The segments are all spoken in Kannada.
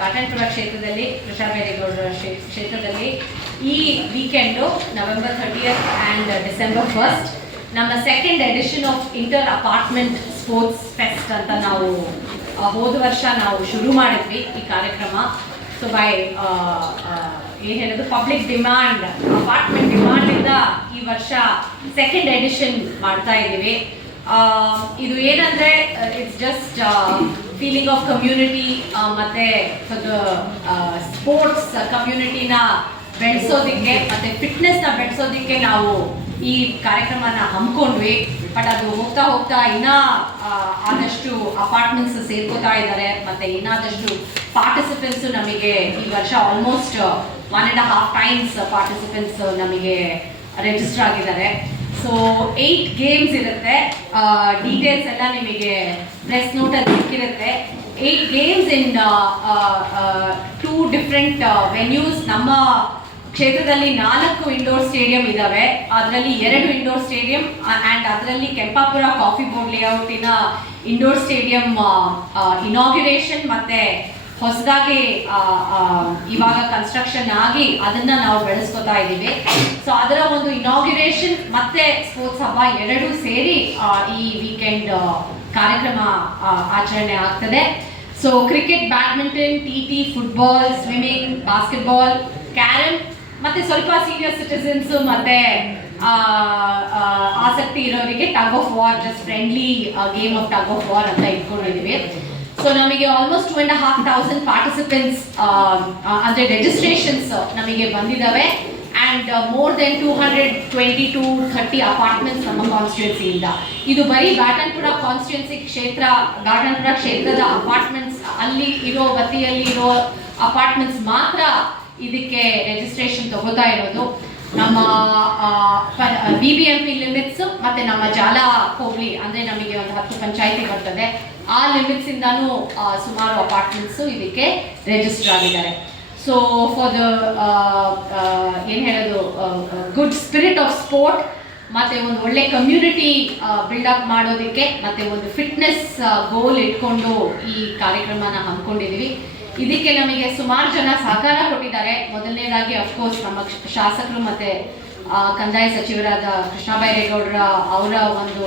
ಘಾಟಂಪುರ ಕ್ಷೇತ್ರದಲ್ಲಿ ಕೃಷ್ಣಬೈರೇಗೌಡರ ಕ್ಷೇತ್ರದಲ್ಲಿ ಈ weekend November 30th and December 1st ನಮ್ಮ second edition of inter apartment sports fest ಅಂತ ನಾವು ಹೋದ ವರ್ಷ ನಾವು ಶುರು ಮಾಡಿದ್ವಿ ಈ ಕಾರ್ಯಕ್ರಮ. ಸೊ ಬೈ ಏನು ಹೇಳೋದು ಪಬ್ಲಿಕ್ ಡಿಮ್ಯಾಂಡ್, ಅಪಾರ್ಟ್ಮೆಂಟ್ ಡಿಮ್ಯಾಂಡಿಂದ ಈ ವರ್ಷ ಸೆಕೆಂಡ್ ಎಡಿಷನ್ ಮಾಡ್ತಾ ಇದ್ದೀವಿ. ಇದು ಏನಂದರೆ it's just feeling of community ಮತ್ತು ಸ್ಪೋರ್ಟ್ಸ್ ಕಮ್ಯುನಿಟಿನ ಬೆಳೆಸೋದಕ್ಕೆ ಮತ್ತು ಫಿಟ್ನೆಸ್ನ ಬೆಳೆಸೋದಕ್ಕೆ ನಾವು ಈ ಕಾರ್ಯಕ್ರಮನ ಹಮ್ಮಿಕೊಂಡ್ವಿ. ಬಟ್ ಅದು ಹೋಗ್ತಾ ಹೋಗ್ತಾ ಇನ್ನೂ ಆದಷ್ಟು ಅಪಾರ್ಟ್ಮೆಂಟ್ಸ್ ಸೇರ್ಕೋತಾ ಇದ್ದಾರೆ ಮತ್ತು ಇನ್ನಾದಷ್ಟು ಪಾರ್ಟಿಸಿಪೆಂಟ್ಸು ನಮಗೆ ಈ ವರ್ಷ ಆಲ್ಮೋಸ್ಟ್ 1.5 times ಪಾರ್ಟಿಸಿಪೆಂಟ್ಸ್ ನಮಗೆ ರಿಜಿಸ್ಟರ್ ಆಗಿದ್ದಾರೆ. ಸೊ 8 ಗೇಮ್ಸ್ ಇರುತ್ತೆ. ಡೀಟೇಲ್ಸ್ ಎಲ್ಲ ನಿಮಗೆ ಪ್ರೆಸ್ ನೋಟಲ್ಲಿ ಸಿಕ್ಕಿರುತ್ತೆ. 8 ಗೇಮ್ಸ್ ಇನ್ 2 ಡಿಫ್ರೆಂಟ್ ವೆನ್ಯೂಸ್. ನಮ್ಮ ಕ್ಷೇತ್ರದಲ್ಲಿ 4 ಇಂಡೋರ್ ಸ್ಟೇಡಿಯಂ ಇದ್ದಾವೆ. ಅದರಲ್ಲಿ 2 ಇಂಡೋರ್ ಸ್ಟೇಡಿಯಂ ಆ್ಯಂಡ್ ಅದರಲ್ಲಿ ಕೆಂಪಾಪುರ ಕಾಫಿ ಬೋರ್ಡ್ ಲೇಔಟಿನ ಇಂಡೋರ್ ಸ್ಟೇಡಿಯಂ ಇನಾಗ್ಯುರೇಷನ್ ಮತ್ತು ಹೊಸದಾಗಿ ಇವಾಗ ಕನ್ಸ್ಟ್ರಕ್ಷನ್ ಆಗಿ ಅದನ್ನ ನಾವು ಬೆಳೆಸ್ಕೊತಾ ಇದ್ದೀವಿ. ಸೊ ಅದರ ಒಂದು ಇನಾಗ್ಯುರೇಷನ್ ಮತ್ತೆ ಸ್ಪೋರ್ಟ್ಸ್ ಹಬ್ಬ ಎರಡೂ ಸೇರಿ ಈ ವೀಕೆಂಡ್ ಕಾರ್ಯಕ್ರಮ ಆಚರಣೆ ಆಗ್ತದೆ. So cricket, badminton, T football, swimming, basketball, carrom ಮತ್ತೆ ಸ್ವಲ್ಪ ಸೀನಿಯರ್ ಸಿಟಿಸನ್ಸ್ ಮತ್ತೆ ಆಸಕ್ತಿ ಇರೋರಿಗೆ tug of war, just friendly game of tug of war ಅಂತ ಇಟ್ಕೊಂಡಿದ್ದೀವಿ. ಸೊ ನಮಗೆ ಆಲ್ಮೋಸ್ಟ್ 2,500 ಪಾರ್ಟಿಸಿಪೆಂಟ್ಸ್ ಅಂದರೆ ರಿಜಿಸ್ಟ್ರೇಷನ್ಸ್ ನಮಗೆ ಬಂದಿದ್ದಾವೆ. And more than 220 to 30 apartments ನಮ್ಮ ಕಾನ್ಸ್ಟಿಟ್ಯೂನ್ಸಿಯಿಂದ. ಇದು ಬರೀ ಘಾಟಂಪುರ ಕಾನ್ಸ್ಟಿಟ್ಯೂನ್ಸಿ ಘಾಟಂಪುರ ಕ್ಷೇತ್ರದ ಅಪಾರ್ಟ್ಮೆಂಟ್ಸ್, ಅಲ್ಲಿ ಇರೋ ವತಿಯಲ್ಲಿ ಇರೋ ಅಪಾರ್ಟ್ಮೆಂಟ್ಸ್ ಮಾತ್ರ ಇದಕ್ಕೆ ರಿಜಿಸ್ಟ್ರೇಷನ್ ತಗೋತಾ ಇರೋದು. ನಮ್ಮ BBMP ಲಿಮಿಟ್ಸ್ ಮತ್ತು ನಮ್ಮ ಜಾಲ ಹೋಬಳಿ ಅಂದರೆ ನಮಗೆ ಒಂದು 10 ಪಂಚಾಯಿತಿ ಬರ್ತದೆ. ಆ ಲಿಮಿಟ್ಸ್ ಇಂದಾನು ಸುಮಾರು ಅಪಾರ್ಟ್ಮೆಂಟ್ಸು ಇದಕ್ಕೆ ರಿಜಿಸ್ಟರ್ ಆಗಿದ್ದಾರೆ. ಸೊ ಫಾರ್ ದ ಏನು ಹೇಳೋದು ಗುಡ್ ಸ್ಪಿರಿಟ್ ಆಫ್ ಸ್ಪೋರ್ಟ್ ಮತ್ತು ಒಂದು ಒಳ್ಳೆ ಕಮ್ಯುನಿಟಿ ಬಿಲ್ಡಪ್ ಮಾಡೋದಕ್ಕೆ ಮತ್ತು ಒಂದು ಫಿಟ್ನೆಸ್ ಗೋಲ್ ಇಟ್ಕೊಂಡು ಈ ಕಾರ್ಯಕ್ರಮನ ಹಮ್ಮಿಕೊಂಡಿದ್ದೀವಿ. ಇದಕ್ಕೆ ನಮಗೆ ಸುಮಾರು ಜನ ಸಹಕಾರ ಕೊಟ್ಟಿದ್ದಾರೆ. ಮೊದಲನೇದಾಗಿ ಅಫ್ಕೋರ್ಸ್ ನಮ್ಮ ಶಾಸಕರು ಮತ್ತು ಕಂದಾಯ ಸಚಿವರಾದ ಕೃಷ್ಣಬೈರೇಗೌಡರ ಅವರ ಒಂದು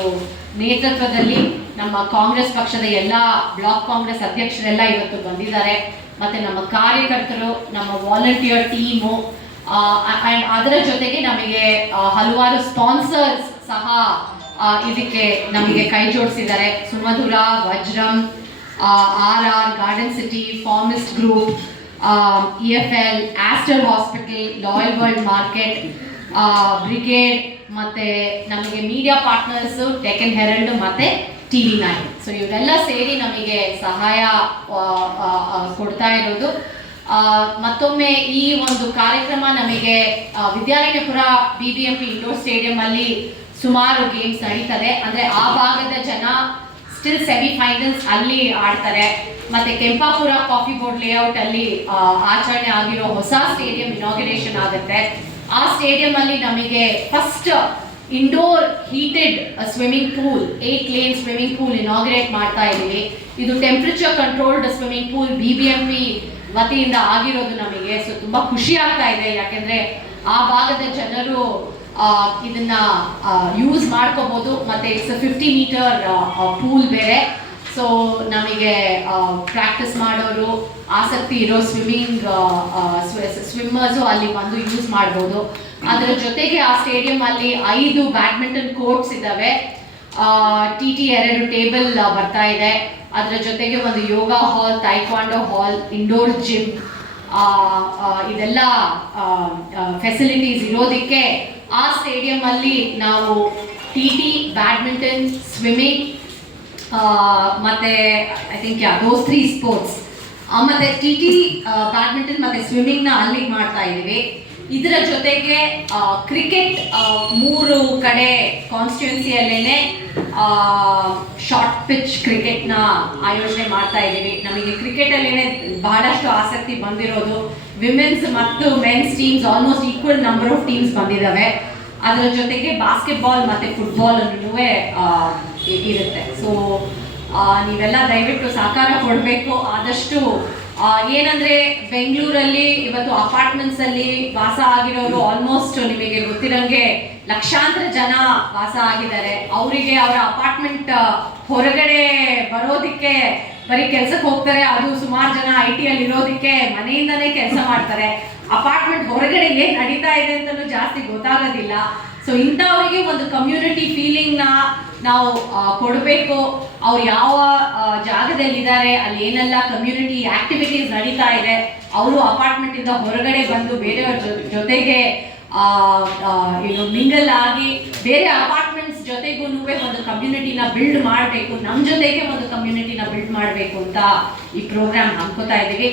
ನೇತೃತ್ವದಲ್ಲಿ ನಮ್ಮ ಕಾಂಗ್ರೆಸ್ ಪಕ್ಷದ ಎಲ್ಲ ಬ್ಲಾಕ್ ಕಾಂಗ್ರೆಸ್ ಅಧ್ಯಕ್ಷರೆಲ್ಲ ಇವತ್ತು ಬಂದಿದ್ದಾರೆ. ಮತ್ತು ನಮ್ಮ ಕಾರ್ಯಕರ್ತರು, ನಮ್ಮ ವಾಲಂಟಿಯರ್ ಟೀಮು ಆ್ಯಂಡ್ ಅದರ ಜೊತೆಗೆ ನಮಗೆ ಹಲವಾರು ಸ್ಪಾನ್ಸರ್ಸ್ ಸಹ ಇದಕ್ಕೆ ನಮಗೆ ಕೈ ಜೋಡಿಸಿದ್ದಾರೆ. Sumadhura, Vajram, RR, garden city, ಫಾರ್ಮಿಸ್ಟ್ group, EFL, Aster hospital, loyal world market, Brigade ಮತ್ತು ನಮಗೆ ಮೀಡಿಯಾ ಪಾರ್ಟ್ನರ್ಸು ಡೆಕ್ಕನ್ ಹೆರಲ್ಡ್ ಮತ್ತು TV9. ಸೊ ಇವರೆಲ್ಲ ಸೇರಿ ನಮಗೆ ಸಹಾಯ ಕೊಡ್ತಾ ಇರೋದು. ಮತ್ತೊಮ್ಮೆ ಈ ಒಂದು ಕಾರ್ಯಕ್ರಮ ನಮಗೆ ವಿದ್ಯಾರಣ್ಯಪುರ BBMP ಇಂಡೋರ್ ಸ್ಟೇಡಿಯಂ ಅಲ್ಲಿ ಸುಮಾರು ಗೇಮ್ಸ್ ನಡೀತದೆ. ಅಂದರೆ ಆ ಭಾಗದ ಜನ ಸ್ಟಿಲ್ ಸೆಮಿಫೈನಲ್ಸ್ ಅಲ್ಲಿ ಆಡ್ತಾರೆ. ಮತ್ತು ಕೆಂಪಾಪುರ ಕಾಫಿ ಬೋರ್ಡ್ ಲೇಔಟ್ ಅಲ್ಲಿ ಆಚರಣೆ ಆಗಿರೋ ಹೊಸ ಸ್ಟೇಡಿಯಂ ಇನಾಗ್ಯುರೇಷನ್ ಆಗುತ್ತೆ. ಆ ಸ್ಟೇಡಿಯಂ ಅಲ್ಲಿ ನಮಗೆ first indoor heated swimming pool, 8 lane swimming pool inaugurate ಮಾಡ್ತಾ ಇದ್ದೀವಿ. ಇದು temperature controlled swimming pool BBMP ವತಿಯಿಂದ ಆಗಿರೋದು ನಮಗೆ. ಸೊ ತುಂಬ ಖುಷಿ ಆಗ್ತಾ ಇದೆ, ಯಾಕೆಂದರೆ ಆ ಭಾಗದ ಜನರು ಇದನ್ನ ಯೂಸ್ ಮಾಡ್ಕೋಬೋದು. ಮತ್ತು ಇಟ್ಸ್ 50 meter ಪೂಲ್ ಬೇರೆ. ಸೊ ನಮಗೆ ಪ್ರಾಕ್ಟೀಸ್ ಮಾಡೋರು, ಆಸಕ್ತಿ ಇರೋ ಸ್ವಿಮ್ಮರ್ಸು ಅಲ್ಲಿ ಬಂದು ಯೂಸ್ ಮಾಡ್ಬೋದು. ಅದರ ಜೊತೆಗೆ ಆ ಸ್ಟೇಡಿಯಂ ಅಲ್ಲಿ 5 ಬ್ಯಾಡ್ಮಿಂಟನ್ ಕೋರ್ಟ್ಸ್ ಇದ್ದಾವೆ. TT 2 ಟೇಬಲ್ ಬರ್ತಾ ಇದೆ. ಅದರ ಜೊತೆಗೆ ಒಂದು ಯೋಗ ಹಾಲ್, ಟೈಕ್ವಾಂಡೋ ಹಾಲ್, ಇಂಡೋರ್ ಜಿಮ್, ಇದೆಲ್ಲ ಫೆಸಿಲಿಟೀಸ್ ಇರೋದಕ್ಕೆ ಆ ಸ್ಟೇಡಿಯಂ ಅಲ್ಲಿ ನಾವು TT, ಬ್ಯಾಡ್ಮಿಂಟನ್, ಸ್ವಿಮ್ಮಿಂಗ್ ಮತ್ತು ಐ ಥಿಂಕ್ ದೋಸ್ 3 ಸ್ಪೋರ್ಟ್ಸ್ ಮತ್ತು TT, ಬ್ಯಾಡ್ಮಿಂಟನ್ ಮತ್ತು ಸ್ವಿಮ್ಮಿಂಗ್ನ ಅಲ್ಲಿಗೆ ಮಾಡ್ತಾ ಇದ್ದೀವಿ. ಇದರ ಜೊತೆಗೆ ಕ್ರಿಕೆಟ್ 3 ಕಡೆ ಕಾನ್ಸ್ಟಿಟ್ಯೂನ್ಸಿಯಲ್ಲೇ ಶಾರ್ಟ್ ಪಿಚ್ ಕ್ರಿಕೆಟ್ನ ಆಯೋಜನೆ ಮಾಡ್ತಾ ಇದ್ದೀವಿ. ನಮಗೆ ಕ್ರಿಕೆಟಲ್ಲೇ ಬಹಳಷ್ಟು ಆಸಕ್ತಿ ಬಂದಿರೋದು. ವಿಮೆನ್ಸ್ ಮತ್ತು men's teams almost equal number of teams ಬಂದಿದ್ದಾವೆ. ಅದರ ಜೊತೆಗೆ ಬಾಸ್ಕೆಟ್ಬಾಲ್ ಮತ್ತು ಫುಟ್ಬಾಲ್ ಅನ್ನೂ ಇರುತ್ತೆ. ಸೊ ನೀವೆಲ್ಲ ದಯವಿಟ್ಟು ಸಹಕಾರ ಕೊಡಬೇಕು. ಆದಷ್ಟು ಏನಂದ್ರೆ ಬೆಂಗಳೂರಲ್ಲಿ ಇವತ್ತು ಅಪಾರ್ಟ್ಮೆಂಟ್ಸ್ ಅಲ್ಲಿ ವಾಸ ಆಗಿರೋರು ಆಲ್ಮೋಸ್ಟ್ ನಿಮಗೆ ಗೊತ್ತಿರೋಂಗೆ ಲಕ್ಷಾಂತರ ಜನ ವಾಸ ಆಗಿದ್ದಾರೆ. ಅವರಿಗೆ ಅವರ ಅಪಾರ್ಟ್ಮೆಂಟ್ ಹೊರಗಡೆ ಬರೋದಿಕ್ಕೆ ಬರೀ ಕೆಲ್ಸಕ್ಕೆ ಹೋಗ್ತಾರೆ. ಅದು ಸುಮಾರು ಜನ IT ಅಲ್ಲಿ ಇರೋದಕ್ಕೆ ಮನೆಯಿಂದನೇ ಕೆಲಸ ಮಾಡ್ತಾರೆ. ಅಪಾರ್ಟ್ಮೆಂಟ್ ಹೊರಗಡೆ ಏನ್ ನಡೀತಾ ಇದೆ ಅಂತಲೂ ಜಾಸ್ತಿ ಗೊತ್ತಾಗೋದಿಲ್ಲ. ಸೊ ಇಂಥವರಿಗೆ ಒಂದು ಕಮ್ಯುನಿಟಿ ಫೀಲಿಂಗ್ನ ನಾವು ಕೊಡಬೇಕು. ಅವ್ರು ಯಾವ ಜಾಗದಲ್ಲಿದ್ದಾರೆ, ಅಲ್ಲಿ ಏನೆಲ್ಲ ಕಮ್ಯುನಿಟಿ ಆಕ್ಟಿವಿಟೀಸ್ ನಡೀತಾ ಇದೆ, ಅವರು ಅಪಾರ್ಟ್ಮೆಂಟಿಂದ ಹೊರಗಡೆ ಬಂದು ಬೇರೆಯವ್ರ ಜೊತೆಗೆ ಏನು ಮಿಂಗಲ್ ಆಗಿ ಬೇರೆ ಅಪಾರ್ಟ್ಮೆಂಟ್ಸ್ ಜೊತೆಗೂ ಒಂದು ಕಮ್ಯುನಿಟಿನ ಬಿಲ್ಡ್ ಮಾಡಬೇಕು, ನಮ್ಮ ಜೊತೆಗೆ ಒಂದು ಕಮ್ಯುನಿಟಿನ ಬಿಲ್ಡ್ ಮಾಡಬೇಕು ಅಂತ ಈ ಪ್ರೋಗ್ರಾಮ್ ಹಮ್ಕೋತಾ ಇದ್ದೀವಿ.